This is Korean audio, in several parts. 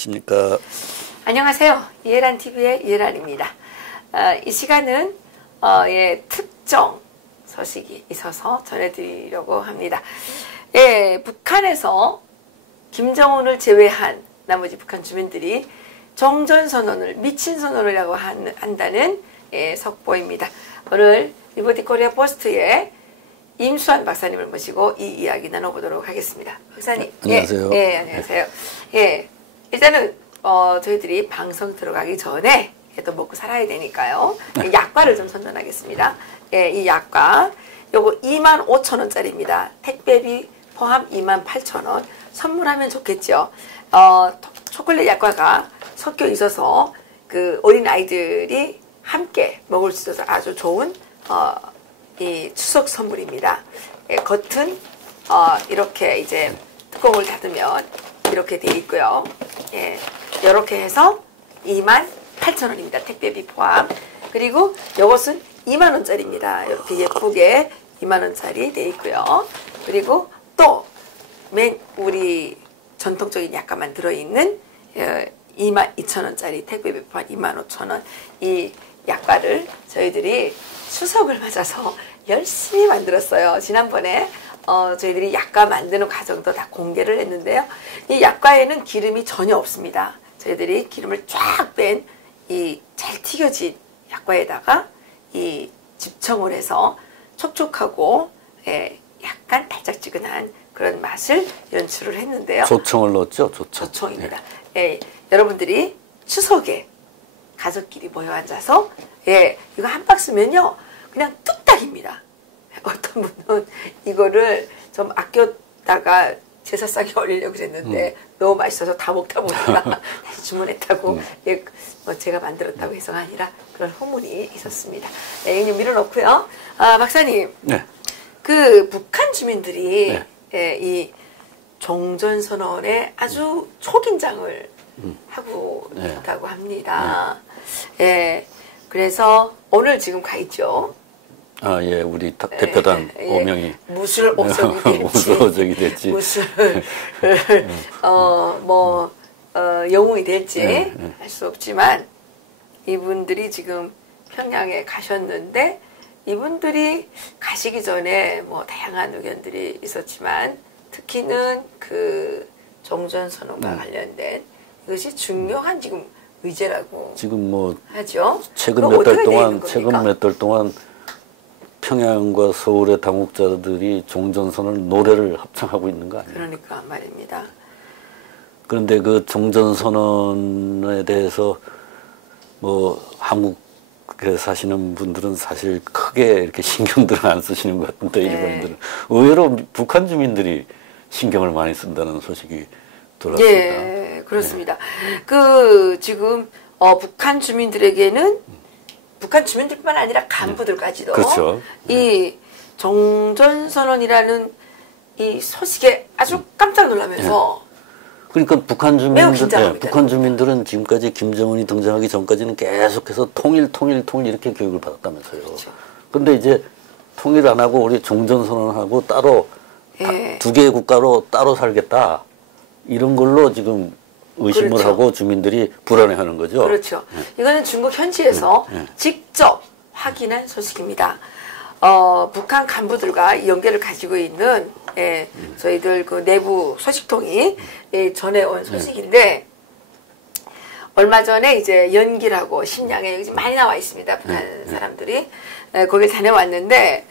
안녕하십니까. 안녕하세요. 이해란 TV의 이해란입니다. 이 시간은 특정 소식이 있어서 전해드리려고 합니다. 북한에서 김정은을 제외한 나머지 북한 주민들이 정전선언을 미친 선언이라고 한다는 속보입니다. 오늘 리버티 코리아 포스트에 임수환 박사님을 모시고 이 이야기 나눠보도록 하겠습니다. 박사님. 안녕하세요. 안녕하세요. 일단은 저희들이 방송 들어가기 전에 또 먹고 살아야 되니까요. 약과를 좀 선전하겠습니다. 이 약과 요거 25,000원짜리입니다. 택배비 포함 28,000원. 선물하면 좋겠죠. 초콜릿 약과가 섞여 있어서 그 어린 아이들이 함께 먹을 수 있어서 아주 좋은 이 추석 선물입니다. 겉은 이렇게 이제 뚜껑을 닫으면 이렇게 돼 있고요. 이렇게 해서 28,000원입니다. 택배비 포함. 그리고 이것은 2만원짜리입니다. 이렇게 예쁘게 2만원짜리 돼 있고요. 그리고 또 우리 전통적인 약과만 들어있는 22,000원짜리 택배비 포함 25,000원 이 약과를 저희들이 추석을 맞아서 열심히 만들었어요. 지난번에 저희들이 약과 만드는 과정도 다 공개를 했는데요. 이 약과에는 기름이 전혀 없습니다. 저희들이 기름을 쫙 뺀 이 잘 튀겨진 약과에다가 이 집청을 해서 촉촉하고 약간 달짝지근한 그런 맛을 연출을 했는데요. 조청을 넣었죠? 조청입니다. 여러분들이 추석에 가족끼리 모여 앉아서 이거 한 박스면요 그냥 뚝딱입니다. 어떤 분은 이거를 좀 아꼈다가 제사상에 올리려고 그랬는데 너무 맛있어서 다 먹다 보니까 다시 주문했다고 제가 만들었다고 해서가 아니라 그런 후문이 있었습니다. 이거 밀어놓고요. 박사님, 그 북한 주민들이 이 종전선언에 아주 초긴장을 하고 있다고 합니다. 그래서 오늘 지금 가 있죠. 우리 대표단 5명이 무술 오적이 될지 무술 영웅이 될지 알 수 없지만 이분들이 지금 평양에 가셨는데 이분들이 가시기 전에 뭐 다양한 의견들이 있었지만 특히는 그 종전선언과 관련된 이것이 중요한 지금 의제라고 지금 뭐 하죠. 최근 몇 달 동안 평양과 서울의 당국자들이 종전선언 노래를 합창하고 있는 거 아니에요? 그러니까 말입니다. 그런데 그 종전선언에 대해서 뭐 한국에 사시는 분들은 사실 크게 이렇게 신경들을 안 쓰시는 것 같은데 일본인들은 의외로 북한 주민들이 신경을 많이 쓴다는 소식이 들었습니다. 그렇습니다. 그 지금 북한 주민들에게는 북한 주민들뿐만 아니라 간부들까지도 그렇죠. 이 종전선언이라는 이 소식에 아주 깜짝 놀라면서 그러니까 북한 주민들은 지금까지 김정은이 등장하기 전까지는 계속해서 통일 이렇게 교육을 받았다면서요. 그렇죠. 근데 이제 통일 안 하고 우리 종전선언하고 따로 두 개의 국가로 따로 살겠다 이런 걸로 지금 의심을 하고 주민들이 불안해하는 거죠. 그렇죠. 이거는 중국 현지에서 직접 확인한 소식입니다. 북한 간부들과 연계를 가지고 있는 저희들 그 내부 소식통이 전해온 소식인데 얼마 전에 이제 연길하고 신양에 여기 많이 나와 있습니다. 북한 사람들이 거길 다녀왔는데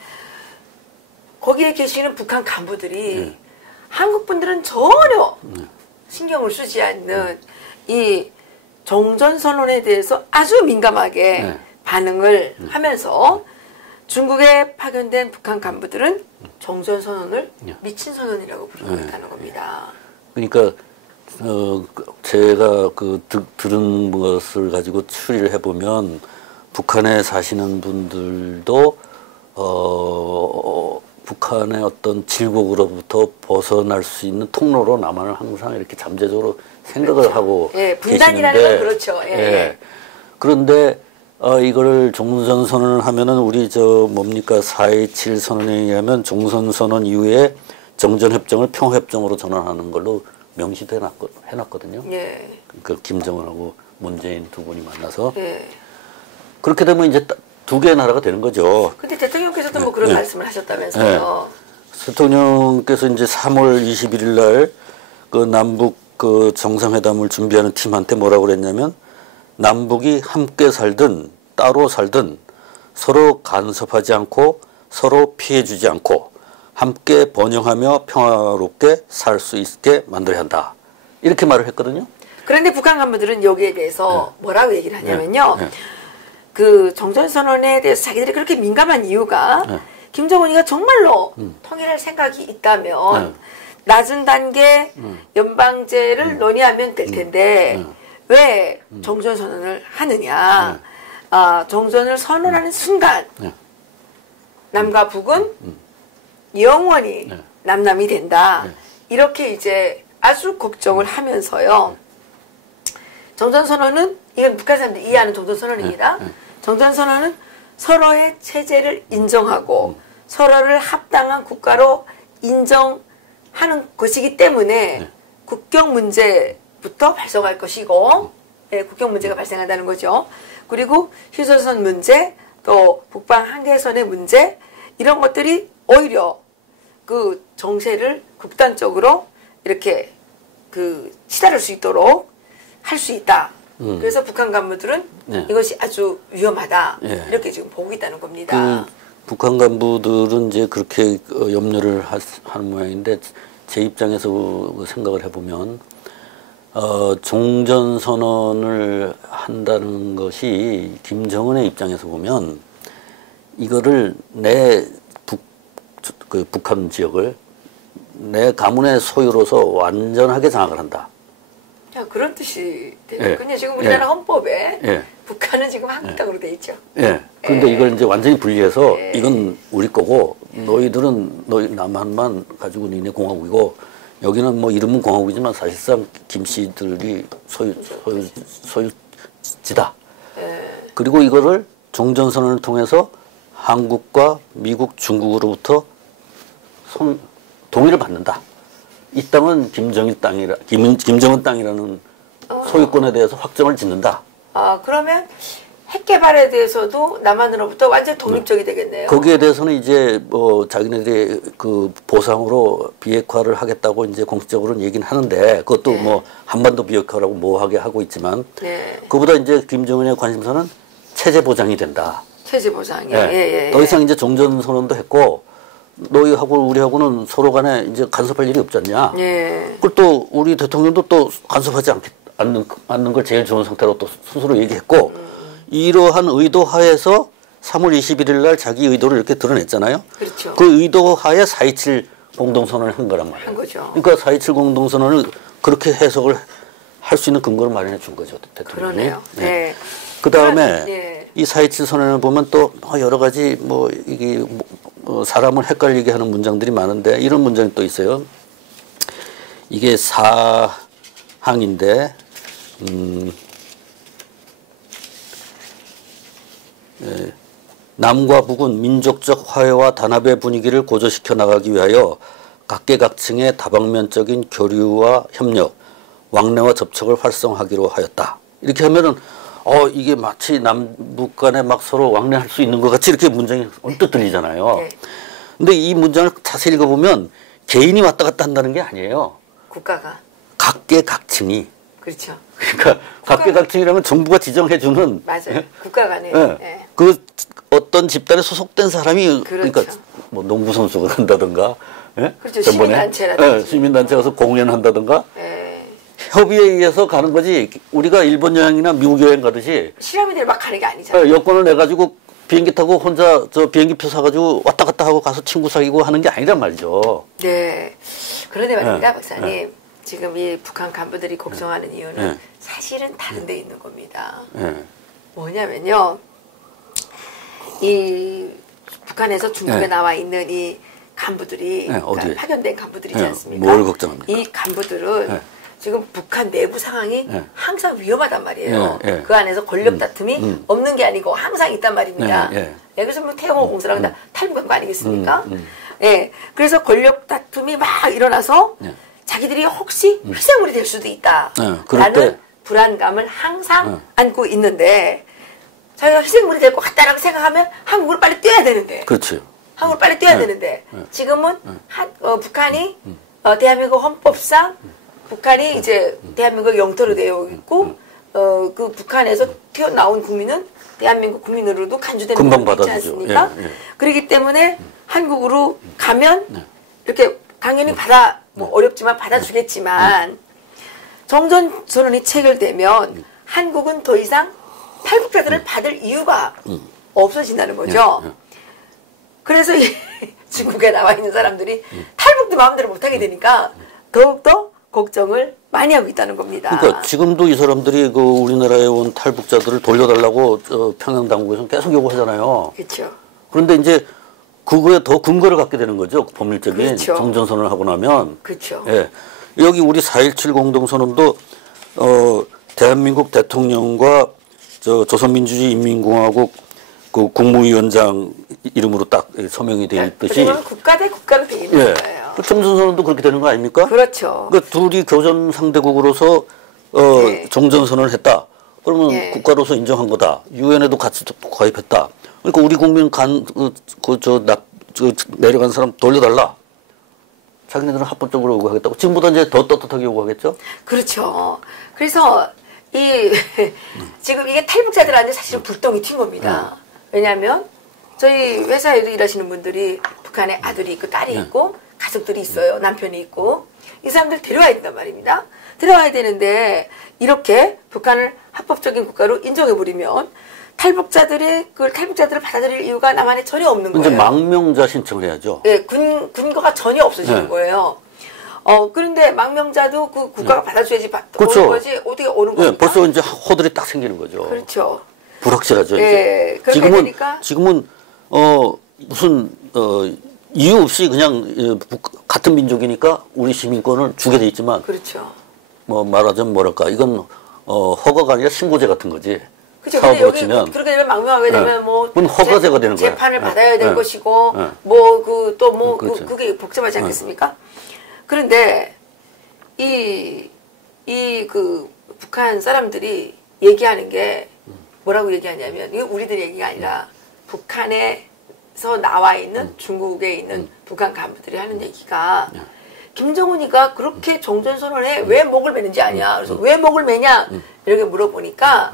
거기에 계시는 북한 간부들이 한국 분들은 전혀 신경을 쓰지 않는 이 종전선언에 대해서 아주 민감하게 반응을 하면서 중국에 파견된 북한 간부들은 종전선언을 미친 선언이라고 부르고 있다는 겁니다. 그러니까 제가 들은 것을 가지고 추리를 해보면 북한에 사시는 분들도 북한의 어떤 질곡으로부터 벗어날 수 있는 통로로 남한을 항상 이렇게 잠재적으로 생각을 하고 분단이라는 건 그렇죠. 그런데 이거를 종전선언을 하면은 우리 4.27 선언에 의하면 종전선언 이후에 정전협정을 평화협정으로 전환하는 걸로 해놨거든요. 예. 그 김정은하고 문재인 두 분이 만나서 예. 그렇게 되면 이제 두 개의 나라가 되는 거죠. 근데 대통령께서도 뭐 그런 말씀을 하셨다면서요. 대통령께서 이제 3월 21일 날 그 남북 그 정상회담을 준비하는 팀한테 뭐라고 그랬냐면 남북이 함께 살든 따로 살든 서로 간섭하지 않고 서로 피해주지 않고 함께 번영하며 평화롭게 살 수 있게 만들어야 한다. 이렇게 말을 했거든요. 그런데 북한 간부들은 여기에 대해서 뭐라고 얘기를 하냐면요. 그 정전선언에 대해서 자기들이 그렇게 민감한 이유가 김정은이가 정말로 통일할 생각이 있다면 낮은 단계 연방제를 논의하면 될 텐데 왜 정전선언을 하느냐. 정전을 선언하는 순간 남과 북은 영원히 남남이 된다. 이렇게 이제 아주 걱정을 하면서요. 정전선언은 이건 북한 사람들이 이해하는 정전선언입니다. 정전선언은 서로의 체제를 인정하고 서로를 합당한 국가로 인정하는 것이기 때문에 국경 문제부터 발생할 것이고 국경 문제가 발생한다는 거죠. 그리고 휴전선 문제 또 북방 한계선의 문제 이런 것들이 오히려 그 정세를 극단적으로 이렇게 그 치달을 수 있도록 할 수 있다. 그래서 북한 간부들은 이것이 아주 위험하다. 이렇게 지금 보고 있다는 겁니다. 북한 간부들은 이제 그렇게 염려를 하는 모양인데 제 입장에서 생각을 해보면 종전선언을 한다는 것이 김정은의 입장에서 보면 이거를 북한 지역을 내 가문의 소유로서 완전하게 장악을 한다. 야, 그런 뜻이 되요. 근데 지금 우리나라 헌법에 북한은 지금 한국 땅으로 돼 있죠. 그런데 이걸 이제 완전히 분리해서 이건 우리 거고 너희들은 너희 남한만 가지고 니네 공화국이고 여기는 뭐 이름은 공화국이지만 사실상 김씨들이 소유지다. 그리고 이거를 종전선언을 통해서 한국과 미국, 중국으로부터 동의를 받는다. 이 땅은 김정은 땅이라는 소유권에 대해서 확정을 짓는다. 그러면 핵 개발에 대해서도 남한으로부터 완전 독립적이 되겠네요. 거기에 대해서는 이제 뭐 자기네들이 그 보상으로 비핵화를 하겠다고 이제 공식적으로는 얘기는 하는데 그것도 뭐 한반도 비핵화라고 뭐하게 하고 있지만 그보다 이제 김정은의 관심사는 체제 보장이 된다. 체제 보장이요. 더 이상 이제 종전 선언도 했고 너희하고 우리하고는 서로 간에 이제 간섭할 일이 없지 않냐. 그리고 또 우리 대통령도 또 간섭하지 않는 걸 제일 좋은 상태로 또 스스로 얘기했고 이러한 의도 하에서 3월 21일 날 자기 의도를 이렇게 드러냈잖아요. 그렇죠. 그 의도 하에 4.27 공동선언을 한 거란 말이에요. 한 거죠. 그러니까 4.27 공동선언을 그렇게 해석을 할 수 있는 근거를 마련해 준 거죠. 대통령이. 그러네요. 그 다음에 이 4.27 선언을 보면 또 여러 가지 뭐 이게 사람을 헷갈리게 하는 문장들이 많은데 이런 문장이 또 있어요. 이게 사항인데 남과 북은 민족적 화해와 단합의 분위기를 고조시켜 나가기 위하여 각계각층의 다방면적인 교류와 협력, 왕래와 접촉을 활성화하기로 하였다. 이렇게 하면은 이게 마치 남북 간에 막 서로 왕래할 수 있는 것 같이 이렇게 문장이 언뜻 들리잖아요. 근데 이 문장을 자세히 읽어보면 개인이 왔다 갔다 한다는 게 아니에요. 국가가. 각계각층이. 그렇죠. 그러니까 각계각층이라면 정부가 지정해주는. 맞아요. 국가 간에. 그 어떤 집단에 소속된 사람이 그렇죠. 그러니까 뭐 농구 선수가 한다든가. 그렇죠. 시민단체라든지. 시민단체 가서 공연한다든가. 협의에 의해서 가는 거지 우리가 일본 여행이나 미국 여행 가듯이 실험이들 막 가는 게 아니잖아요. 여권을 내가지고 비행기 타고 혼자 비행기표 사가지고 왔다 갔다 하고 가서 친구 사귀고 하는 게 아니란 말이죠. 네. 그런데 말입니다, 박사님. 지금 이 북한 간부들이 걱정하는 이유는 사실은 다른 데 있는 겁니다. 뭐냐면요. 이 북한에서 중국에 나와 있는 이 간부들이 그러니까 파견된 간부들이지 않습니까? 뭘 걱정합니까? 이 간부들은 지금 북한 내부 상황이 항상 위험하단 말이에요. 그 안에서 권력 다툼이 없는 게 아니고 항상 있단 말입니다. 그래서 뭐 태영호 공사랑 다 탈북한 거 아니겠습니까? 그래서 권력 다툼이 막 일어나서 자기들이 혹시 희생물이 될 수도 있다라는 불안감을 항상 안고 있는데 자기가 희생물이 될 것 같다라고 생각하면 한국으로 빨리 뛰어야 되는데. 그렇지. 한국으로 빨리 뛰어야 되는데 지금은 북한이 대한민국 헌법상 북한이 이제 대한민국 영토로 되어 있고 그 북한에서 튀어나온 국민은 대한민국 국민으로도 간주되는 금방 부분이 있지 받아들이죠. 않습니까? 예, 예. 그렇기 때문에 한국으로 가면 이렇게 당연히 뭐 어렵지만 받아주겠지만 정전선언이 체결되면 한국은 더 이상 탈북자들을 받을 이유가 없어진다는 거죠. 그래서 중국에 나와 있는 사람들이 탈북도 마음대로 못하게 되니까 더욱더 걱정을 많이 하고 있다는 겁니다. 그러니까 지금도 이 사람들이 그 우리나라에 온 탈북자들을 돌려달라고 평양 당국에서는 계속 요구하잖아요. 그렇죠. 그런데 이제 그거에 더 근거를 갖게 되는 거죠. 법률적인 그렇죠. 정전선언을 하고 나면. 그렇죠. 예. 여기 우리 4.17 공동선언도 대한민국 대통령과 조선민주주의인민공화국 그 국무위원장 이름으로 딱 서명이 되어 있듯이. 그러면 국가 대 국가로 되어 있는 예. 거예요. 그 정전선언도 그렇게 되는 거 아닙니까? 그렇죠. 그러니까 둘이 교전 상대국으로서 네. 정전선언을 했다. 그러면 네. 국가로서 인정한 거다. 유엔에도 같이 가입했다. 그러니까 우리 국민 내려간 사람 돌려달라. 자기네들은 합법적으로 요구하겠다고. 지금보다 이제 더 떳떳하게 요구하겠죠? 그렇죠. 그래서 지금 이게 탈북자들한테 사실은 불똥이 튄 겁니다. 왜냐하면 저희 회사에도 일하시는 분들이 북한에 아들이 있고 딸이 있고 가족들이 있어요. 남편이 있고 이 사람들 데려와야 된단 말입니다. 데려와야 되는데 이렇게 북한을 합법적인 국가로 인정해버리면 그걸 탈북자들을 받아들일 이유가 남한에 전혀 없는 거예요. 이제 망명자 신청을 해야죠. 네, 근거가 전혀 없어지는 네. 거예요. 그런데 망명자도 그 국가가 받아줘야지 그렇죠. 오는 거지 어떻게 오는 겁니까? 예, 벌써 이제 허들이 딱 생기는 거죠. 그렇죠. 불확실하죠. 예, 이제. 그렇게 되니까 지금은 무슨 이유 없이 그냥 같은 민족이니까 우리 시민권을 주게 돼 있지만 그렇죠. 뭐 말하자면 뭐랄까 이건 허가가 아니라 신고제 같은 거지. 그렇죠. 근데 사업으로 여기 치면 그렇게 되면 망명하게 되면 뭐 그건 허가제가 되는 거야. 재판을 받아야 될 것이고 그렇죠. 그게 복잡하지 않겠습니까? 그런데 그 북한 사람들이 얘기하는 게 뭐라고 얘기하냐면 이거 우리들 얘기가 아니라 북한에서 나와 있는 중국에 있는 북한 간부들이 하는 얘기가 김정은이가 그렇게 정전선언을 해 왜 목을 매는지 아냐. 그래서 왜 목을 매냐 이렇게 물어보니까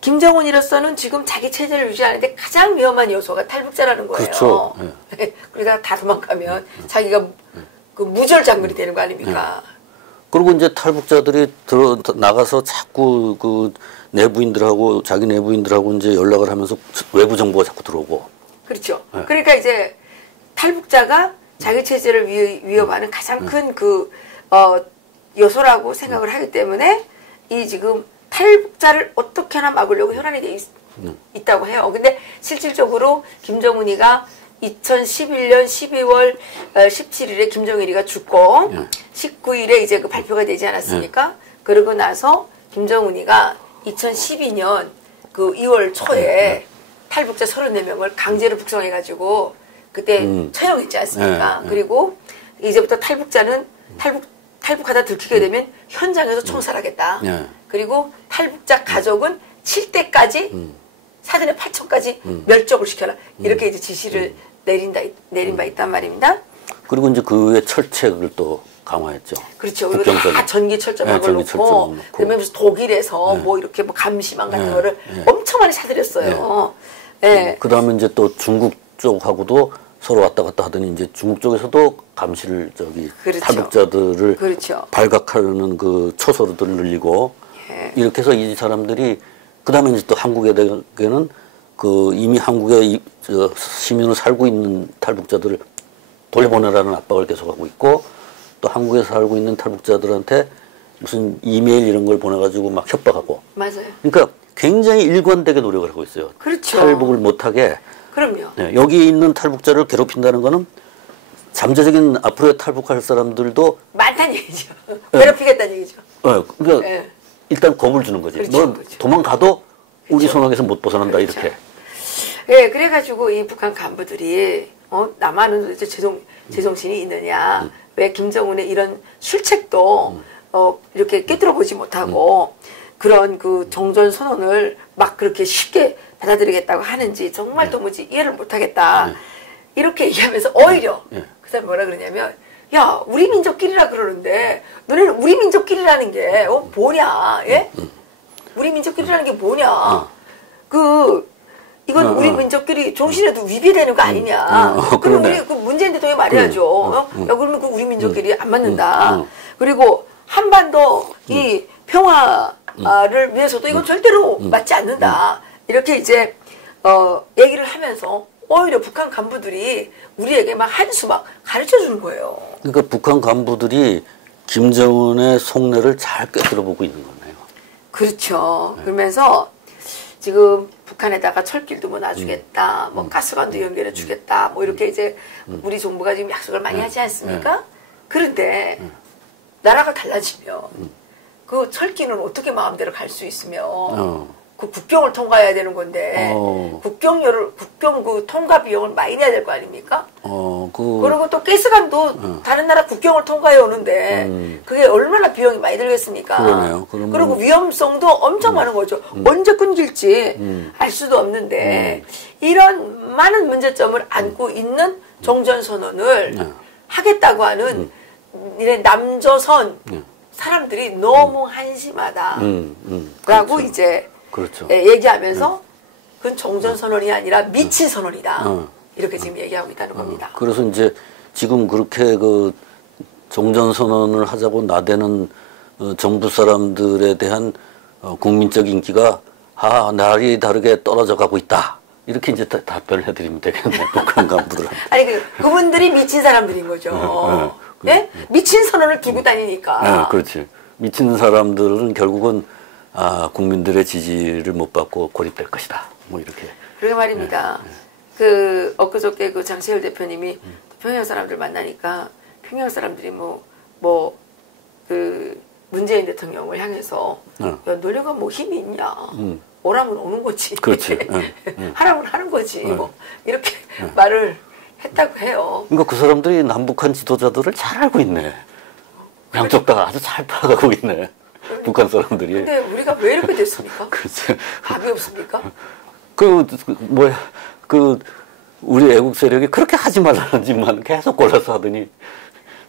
김정은이로서는 지금 자기 체제를 유지하는데 가장 위험한 요소가 탈북자라는 거예요. 그렇죠. 그러다가 다 도망가면 자기가 그 무절장군이 되는 거 아닙니까? 그리고 이제 탈북자들이 나가서 자꾸 그 내부인들하고 자기 내부인들하고 이제 연락을 하면서 외부 정보가 자꾸 들어오고. 그렇죠. 그러니까 이제 탈북자가 자기 체제를 위협하는 가장 큰 그 요소라고 생각을 하기 때문에 이 지금 탈북자를 어떻게 하나 막으려고 혈안이 돼 있다고 해요. 근데 실질적으로 김정은이가 2011년 12월 17일에 김정일이가 죽고 19일에 이제 그 발표가 되지 않았습니까? 그러고 나서 김정은이가 2012년 그 2월 초에 탈북자 34명을 강제로 북송해가지고 그때 처형했지 않습니까? 그리고 이제부터 탈북하다 들키게 되면 현장에서 총살하겠다. 그리고 탈북자 가족은 7대까지 사전에 8척까지 멸족을 시켜라. 이렇게 이제 지시를 내린 바 있단 말입니다. 그리고 이제 그 후에 철책을 또 강화했죠. 그렇죠. 그리고 다 전기 철조망을 놓고 그러면 독일에서 뭐 이렇게 뭐 감시망 같은 거를 엄청 많이 사들였어요. 그 다음에 이제 또 중국 쪽하고도 서로 왔다 갔다 하더니 이제 중국 쪽에서도 감시를 그렇죠. 탈북자들을 그렇죠. 발각하는 그 초소들을 늘리고 이렇게 해서 이 사람들이 그 다음에 이제 또 한국에는 그 이미 한국에 시민으로 살고 있는 탈북자들을 돌려보내라는 압박을 계속하고 있고 또 한국에 살고 있는 탈북자들한테 무슨 이메일 이런 걸 보내가지고 막 협박하고. 맞아요. 그러니까 굉장히 일관되게 노력을 하고 있어요. 그렇죠. 탈북을 못하게. 그럼요. 여기 있는 탈북자를 괴롭힌다는 거는 잠재적인 앞으로 탈북할 사람들도 많다는 얘기죠. 괴롭히겠다는 얘기죠. 그러니까 일단 겁을 주는 거지. 그렇죠, 너 그렇죠. 도망가도 우리 그렇죠. 손아귀에서 못 벗어난다 그렇죠. 이렇게. 그래가지고 이 북한 간부들이 남한은 제정신이 있느냐. 왜 김정은의 이런 실책도 이렇게 깨뜨려 보지 못하고 그런 그 정전 선언을 막 그렇게 쉽게 받아들이겠다고 하는지 정말 도무지 이해를 못하겠다. 이렇게 얘기하면서 오히려 그 사람이 뭐라 그러냐면 야 우리 민족끼리라 그러는데 너네는 우리 민족끼리라는 게 뭐냐? 예? 우리 민족끼리라는 게 뭐냐? 이건 우리 민족끼리 종신에도 위배되는 거 아니냐. 그럼 우리 그 문재인 대통령이 말해야죠. 야, 그러면 그 우리 민족끼리 안 맞는다. 그리고 한반도 이 평화를 위해서도 이건 절대로 맞지 않는다. 이렇게 이제, 얘기를 하면서 오히려 북한 간부들이 우리에게 막 한 수 막 가르쳐 주는 거예요. 그러니까 북한 간부들이 김정은의 속내를 잘 꿰뚫어보고 있는 거네요. 그렇죠. 그러면서 지금 북한에다가 철길도 뭐 놔주겠다, 뭐 가스관도 연결해 주겠다, 뭐 이렇게 이제 우리 정부가 지금 약속을 많이 하지 않습니까? 그런데 나라가 달라지면 그 철길은 어떻게 마음대로 갈 수 있으며 그 국경을 통과해야 되는 건데 국경 그 통과 비용을 많이 내야 될 거 아닙니까? 그리고 또 가스관도 다른 나라 국경을 통과해 오는데 그게 얼마나 비용이 많이 들겠습니까? 그러네요. 그리고 위험성도 엄청 많은 거죠. 언제 끊길지 알 수도 없는데 이런 많은 문제점을 안고 있는 종전선언을 하겠다고 하는 이런 남조선 사람들이 너무 한심하다 라고 그렇죠. 이제 그렇죠. 얘기하면서 그건 종전선언이 아니라 미친 선언이다. 이렇게 지금 얘기하고 있다는 겁니다. 그래서 이제 지금 그렇게 그 종전선언을 하자고 나대는 정부 사람들에 대한 국민적 인기가 날이 다르게 떨어져 가고 있다. 이렇게 이제 답변을 해드리면 되겠네요. 북한 간부들한테. 아니, 그분들이 미친 사람들인 거죠. 예? 미친 선언을 두고 다니니까. 그렇지. 미친 사람들은 결국은 국민들의 지지를 못 받고 고립될 것이다. 뭐 이렇게. 그러게 말입니다. 엊그저께 그 장세열 대표님이 평양 사람들 만나니까 평양 사람들이 문재인 대통령을 향해서 야, 너네가 뭐 힘이 있냐. 오라면 오는 거지. 그렇지. 하라면 하는 거지. 뭐 이렇게 말을 했다고 해요. 그러니까 그 사람들이 남북한 지도자들을 잘 알고 있네. 양쪽 다 아주 잘 파악하고 있네. 북한 사람들이. 근데 우리가 왜 이렇게 됐습니까? 글쎄. 답이 없습니까? 우리 애국 세력이 그렇게 하지 말라는 짓만 계속 골라서 하더니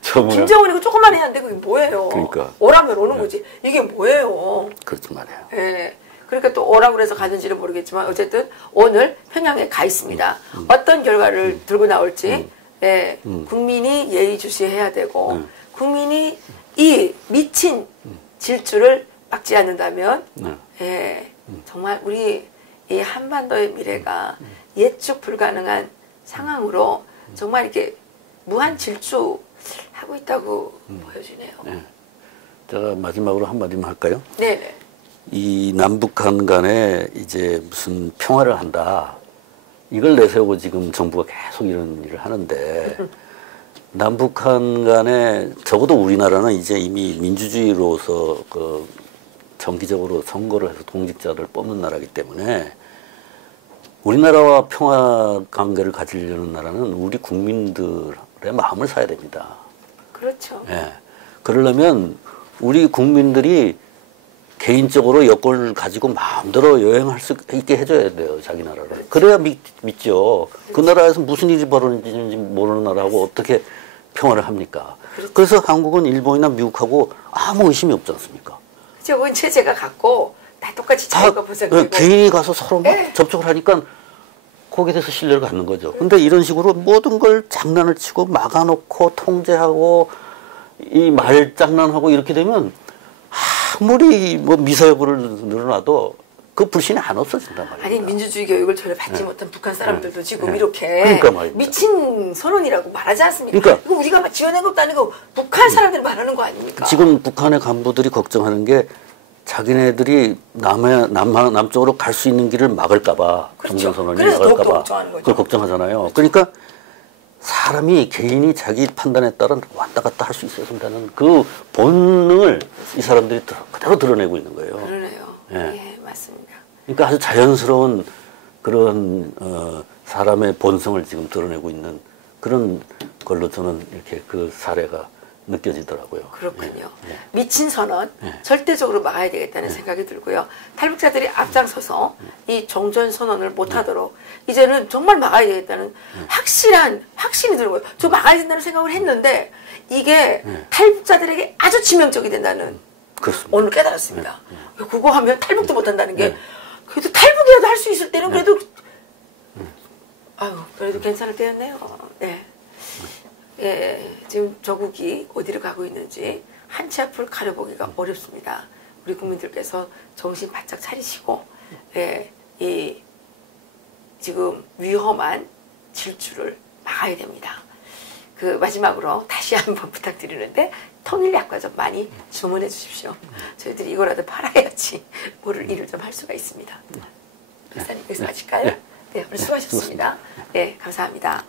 김정은이 그 조금만 해야 하는데 그게 뭐예요? 그러니까. 오라면 오는 거지. 이게 뭐예요? 그렇지 말이에요. 예. 그러니까 또 오라고 해서 가는지는 모르겠지만 어쨌든 오늘 평양에 가 있습니다. 어떤 결과를 들고 나올지 국민이 예의주시해야 되고 국민이 이 미친 질주를 막지 않는다면 정말 우리 이 한반도의 미래가 예측 불가능한 상황으로 정말 이렇게 무한 질주하고 있다고 보여지네요. 네. 제가 마지막으로 한마디만 할까요? 네네. 이 남북한 간에 이제 무슨 평화를 한다. 이걸 내세우고 지금 정부가 계속 이런 일을 하는데 남북한 간에 적어도 우리나라는 이제 이미 민주주의로서 그 정기적으로 선거를 해서 공직자를 뽑는 나라이기 때문에 우리나라와 평화 관계를 가지려는 나라는 우리 국민들의 마음을 사야 됩니다. 그렇죠. 예. 그러려면 우리 국민들이 개인적으로 여권을 가지고 마음대로 여행할 수 있게 해줘야 돼요, 자기 나라를. 그렇죠. 그래야 믿죠. 그렇죠. 그 나라에서 무슨 일이 벌어지는지 모르는 나라하고 어떻게 평화를 합니까? 그렇죠. 그래서 한국은 일본이나 미국하고 아무 의심이 없지 않습니까? 그렇죠. 그건 체제가 같고 다 똑같이 자유가 보장되고. 개인이 가서 서로 막 접촉을 하니까 거기에 대해서 신뢰를 갖는 거죠. 근데 이런 식으로 모든 걸 장난을 치고 막아놓고 통제하고 이 말장난하고 이렇게 되면 아무리 뭐 미사 여부를 늘어나도 그 불신이 안 없어진단 말이에요. 아니 민주주의 교육을 전혀 받지 못한 북한 사람들도 지금 이렇게 그러니까 말입니다. 미친 선언이라고 말하지 않습니까? 그러니까 이거 우리가 지어낸 것도 아니고 북한 사람들 말하는 거 아닙니까? 지금 북한의 간부들이 걱정하는 게 자기네들이 남쪽으로 갈 수 있는 길을 막을까봐, 그렇죠. 종전선언이 그래서 막을까봐 거죠. 그걸 걱정하잖아요. 그러니까 사람이 개인이 자기 판단에 따라 왔다 갔다 할 수 있어야 된다는 그 본능을 이 사람들이 그대로 드러내고 있는 거예요. 그러네요. 예, 맞습니다. 그러니까 아주 자연스러운 그런 사람의 본성을 지금 드러내고 있는 그런 걸로 저는 이렇게 그 사례가 느껴지더라고요. 그렇군요. 예. 미친 선언 예. 절대적으로 막아야 되겠다는 생각이 들고요. 탈북자들이 앞장서서 이 종전 선언을 못하도록 이제는 정말 막아야 되겠다는 확신이 들고요. 저 막아야 된다는 생각을 했는데 이게 탈북자들에게 아주 치명적이 된다는 그렇습니다. 오늘 깨달았습니다. 그거 하면 탈북도 못한다는 게 그래도 탈북이라도 할 수 있을 때는 그래도 그래도 괜찮을 때였네요. 네. 예, 지금 조국이 어디로 가고 있는지 한 치 앞을 가려보기가 어렵습니다. 우리 국민들께서 정신 바짝 차리시고, 예, 이 지금 위험한 질주를 막아야 됩니다. 그 마지막으로 다시 한번 부탁드리는데 통일약과 좀 많이 주문해 주십시오. 저희들이 이거라도 팔아야지 뭐를 일을 좀 할 수가 있습니다. 박사님 여기서 마칠까요? 네, 오늘 수고하셨습니다. 네, 감사합니다.